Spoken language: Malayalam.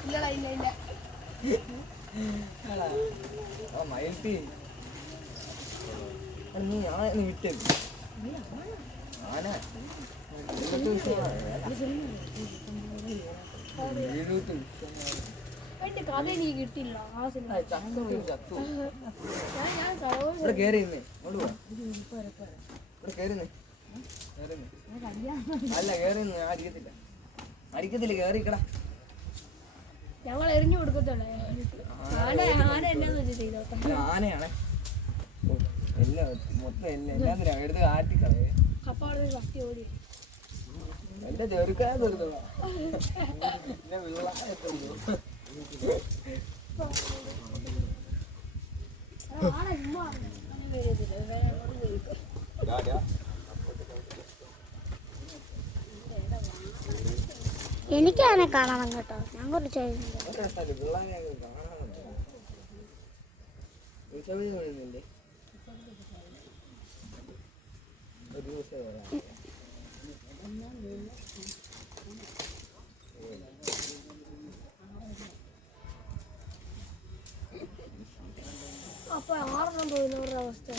ഇല്ലടാ ഇല്ല ഇല്ല മയിൽത്തി നീ ആന വിട്ടേ ആന എന്റെ കഥ നീ കിട്ടില്ല അല്ല കേറിന്ന് അടിക്കത്തില്ല അടിക്കത്തില്ല കേറിക്കടാ ഞങ്ങൾ എറിഞ്ഞു കൊടുക്കത്തുള്ളേ ആനയാണേ എല്ലാം മൊത്തം എല്ലാം എടുത്ത് കാട്ടിക്കളേ അപ്പൊ അവിടെ ഭക്തി ഓടി എന്റെ ചെറുക്കാൻ തീർന്നോളാം എനിക്ക് അവനെ കാണണം കേട്ടോ. ഞാൻ കുറച്ച് അപ്പൊ ആറെണ്ണം പോയിരുന്നവരുടെ അവസ്ഥ